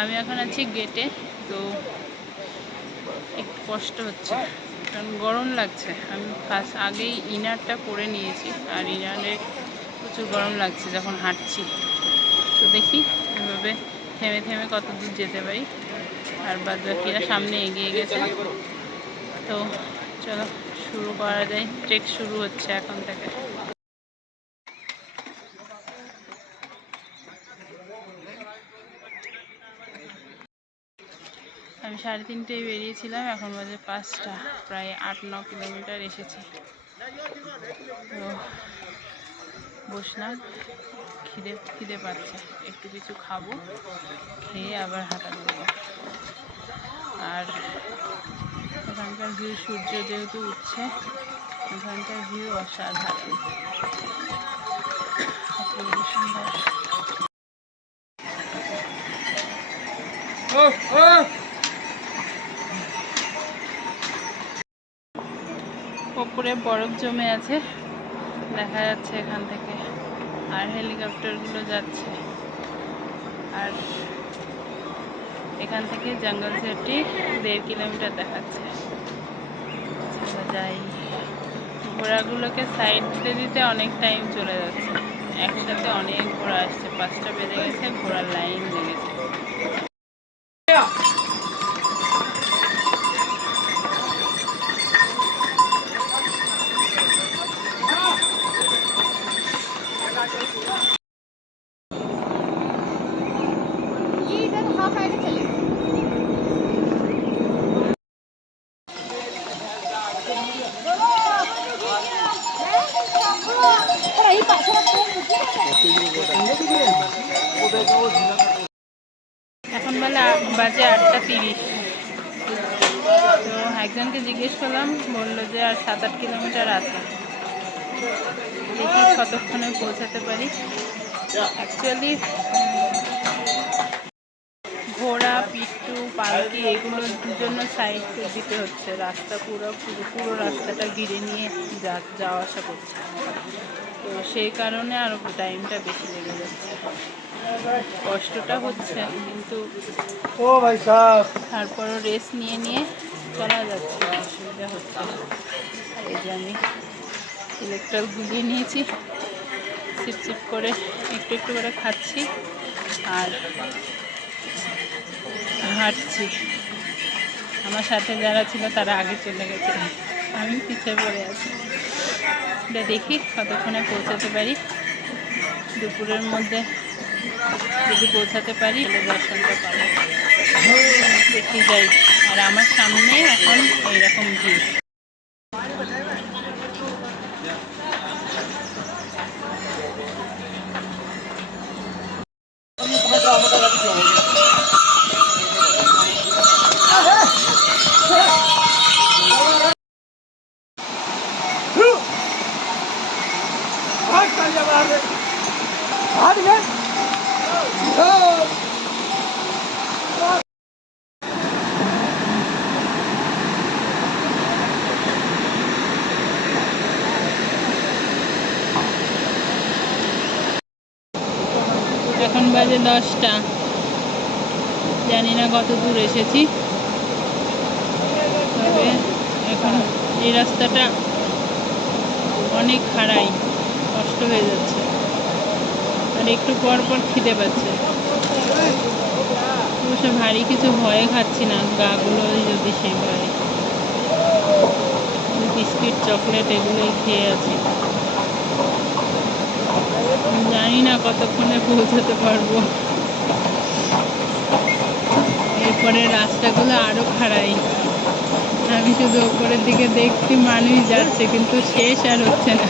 আমি এখন আছি গেটে, তো একটু কষ্ট হচ্ছে কারণ গরম লাগছে। আমি ফার্স্ট আগেই ইনারটা পরে নিয়েছি, আর ইনারে প্রচুর গরম লাগছে যখন হাঁটছি। তো দেখি এভাবে থেমে থেমে কত দূর যেতে পারি। আর বাদ বাকিরা সামনে এগিয়ে গেছে, তো চলো শুরু করা যায়। ট্রেক শুরু হচ্ছে এখন থেকে। আমি 3:30টায় বেরিয়েছিলাম, এখন বাজে 5টা, প্রায় 8-9 কিলোমিটার এসেছি। তো বসলাম, খিদে পাচ্ছে, একটু কিছু খাবো, খেয়ে আবার হাঁটা দেবো। আর এখানকার ভিউ, সূর্য যেহেতু উঠছে, এখানকার ভিউ অসাধারণ, অপূর্ব সুন্দর। ওপরে বরফ জমে আছে, দেখা যাচ্ছে এখান থেকে, আর হেলিকপ্টারগুলো যাচ্ছে। আর এখান থেকে জঙ্গল সেটটি 1.5 কিলোমিটার দেখাচ্ছে। যাই, ঘোড়াগুলোকে সাইড দিতে দিতে অনেক টাইম চলে যাচ্ছে। একসাথে অনেক ঘোড়া আসছে, 5টা বেজে গেছে, ঘোড়ার লাইন লেগেছে। এখন বাজে 8:30। তো একজনকে জিজ্ঞেস করলাম, বললো যে আর 7-8 কিলোমিটার আছে। দেখি কতক্ষণে পৌঁছাতে পারি। অ্যাকচুয়ালি ঘোড়া, পিট্টু, পালকি এগুলোর জন্য সাইড দিতে হচ্ছে। রাস্তা পুরো রাস্তাটা ঘিরে নিয়ে যাওয়া আসা করছে, তো সেই কারণে আরও টাইমটা বেশি লেগে যাচ্ছে। কষ্টটা হচ্ছে, কিন্তু তারপরও রেস্ট নিয়ে নিয়ে চলা যাচ্ছে, অসুবিধা হচ্ছে না। এই যে আমি ইলেকট্রল গুলিয়ে নিয়েছি, সিপ করে একটু একটু করে খাচ্ছি আর হাঁটছি। আমার সাথে যারা ছিল তারা আগে চলে গেছে, আমি পিছিয়ে পড়ে আছি। এটা দেখি কতক্ষণে পৌঁছাতে পারি। দুপুরের মধ্যে যদি পৌঁছাতে পারি তাহলে দর্শনটা পাবো। দেখি যাই। আর আমার সামনে এখন এইরকম ভিউ। এখন বাজে 10টা, জানি না কত দূর এসেছি। তবে এখন এই রাস্তাটা অনেক খাড়াই, কষ্ট হয়ে যাচ্ছে, আর একটু পর পর খিদে পাচ্ছে। অবশ্য ভারী কিছু ভয়ে খাচ্ছি না, গাগুলো যদি সেই ভয়ে। বিস্কিট, চকলেট এগুলোই খেয়ে আছি। জানি না কতক্ষণে পৌঁছাতে পারবো। এরপরে রাস্তাগুলো আরো খাড়াই। আমি শুধু উপরের দিকে দেখছি মানুষ যাচ্ছে, কিন্তু শেষ আর হচ্ছে না।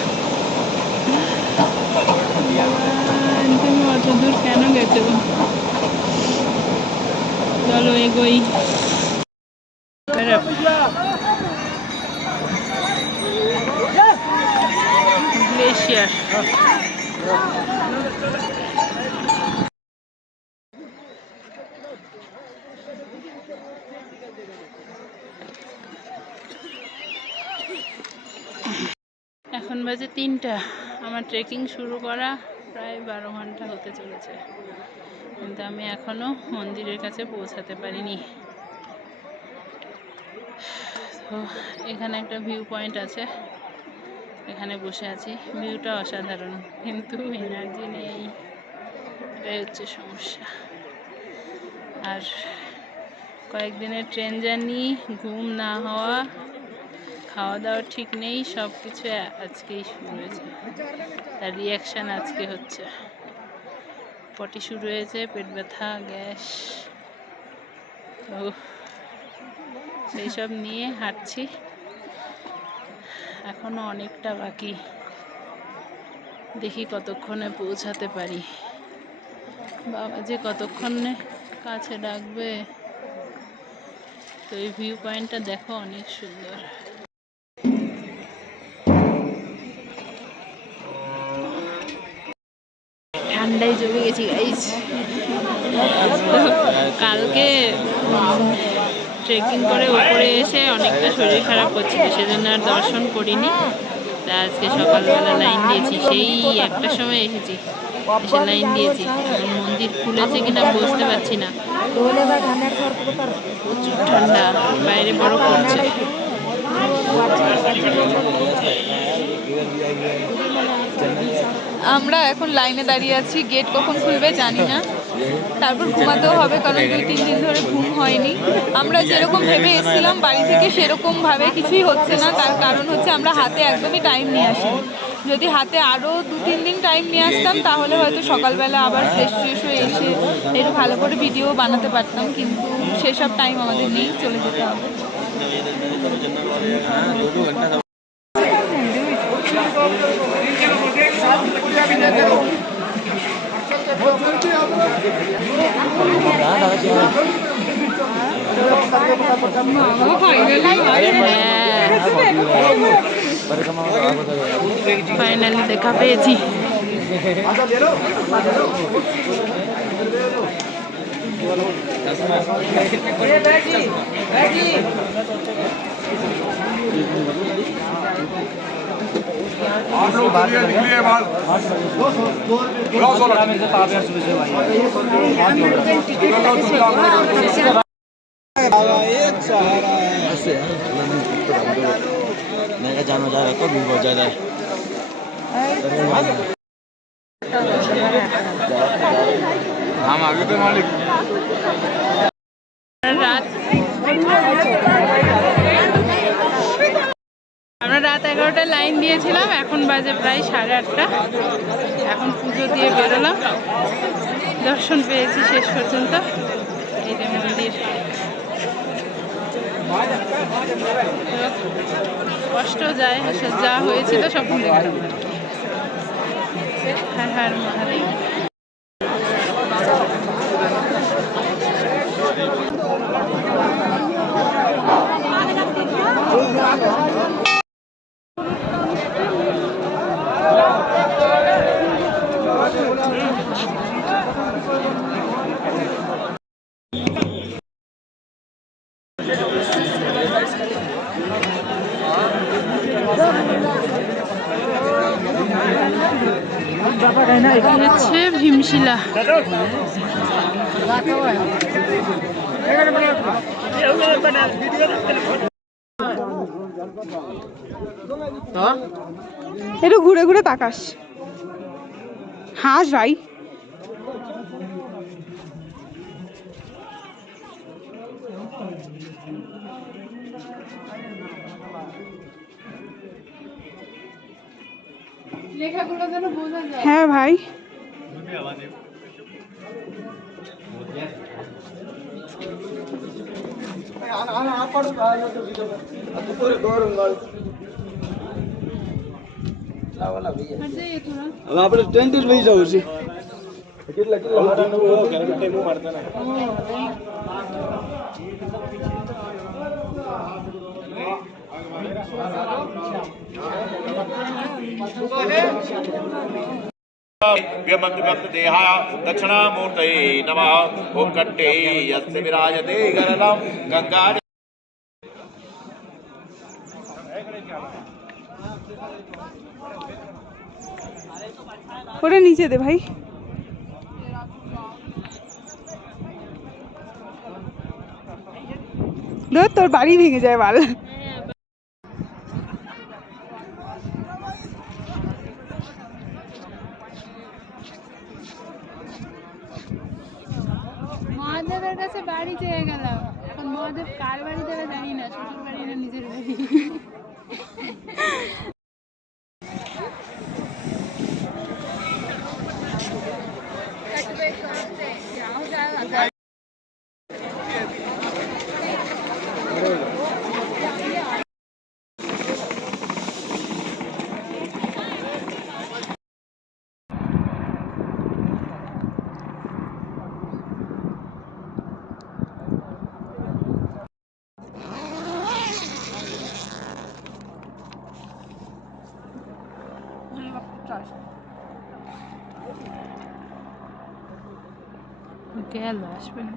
তুমি অত দূর কেন গেছো? চলো এগোই। গ্লেশিয়ার। এখন বাজে 3টা। আমার ট্রেকিং শুরু করা প্রায় 12 ঘন্টা হতে চলেছে, কিন্তু আমি এখনো মন্দিরের কাছে পৌঁছাতে পারিনি। তো এখানে একটা ভিউ পয়েন্ট আছে, এখানে বসে আছি। ভিউটা অসাধারণ, কিন্তু এনার্জি নেই, এটাই হচ্ছে সমস্যা। আর কয়েকদিনের ট্রেন জার্নি, ঘুম না হওয়া, খাওয়া দাওয়া ঠিক নেই, সব কিছু আজকেই শুরু হয়েছে। তার রিয়াকশান আজকে হচ্ছে। পটি শুরু হয়েছে, পেট ব্যথা, গ্যাস, তো সেই সব নিয়ে হাঁটছি। এখনো অনেকটা বাকি, দেখি কতক্ষণে পৌঁছাতে পারি। বাবা যে কতক্ষণে কাছে ডাকবে। তো এই ভিউ পয়েন্টটা দেখো, অনেক সুন্দর। ঠান্ডায় জমে গেছি গাইস। কালকে ট্রেকিং করে উপরে এসে অনেকটা শরীর খারাপ করছিল, সেজন্য আর দর্শন করিনি। তা আজকে সকালবেলা লাইন দিয়েছি, সেই 1টার সময় এসেছি, এসে লাইন দিয়েছি। এখন মন্দির খুলেছে কিনা বুঝতে পারছি না, প্রচুর ঠান্ডা, বাইরে বরফ পড়ছে। আমরা এখন লাইনে দাঁড়িয়ে আছি, গেট কখন খুলবে জানি না। তারপর ঘুমাতেও হবে, কারণ 2-3 দিন ধরে ঘুম হয়নি। আমরা যেরকম ভেবে এসেছিলাম বাড়ি থেকে, সেরকমভাবে কিছুই হচ্ছে না। তার কারণ হচ্ছে আমরা হাতে একদমই টাইম নিয়ে আসি। যদি হাতে আরও 2-3 দিন টাইম নিয়ে আসতাম, তাহলে হয়তো সকালবেলা আবার ফ্রেশ হয়ে এসে একটু ভালো করে ভিডিও বানাতে পারতাম, কিন্তু সেসব টাইম আমাদের নেই, চলে যেতে হবে। ফাইনালি দেখা পেয়েছি। जाना जा रहा है, कभी बहुत ज्यादा है। हम आगे पे मालिक আমরা রাত 11টায় লাইন দিয়েছিলাম, এখন বাজে প্রায় 8:30। এখন পুজো দিয়ে বেরোলাম, দর্শন পেয়েছি শেষ পর্যন্ত। এই যে মন্দির, কষ্ট যায়, যা হয়েছিল সব ভুলে গেলাম। হ্যাঁ হ্যাঁ মহাদেব। হচ্ছে ভীমশিলা। একটু ঘুরে ঘুরে তাকাস, হাস ভাই। হ্যাঁ ভাই, આપણે 20 લઈ જાવ છે કેટલા देहा दक्षिणामूर्तये नमः। ओम कट्टे यस्य विराजते गरलं गंगा ওটা নিচে দে ভাই। ধর তোর বাড়ি ভেঙে যায় বাল। মহাদেবের কাছে বাড়ি চেয়ে গেলাম, এখন মহাদেব কার বাড়ি দেবে জানি না, শ্বশুর বাড়ি না নিজের বাড়ি। গেল, আসবে না।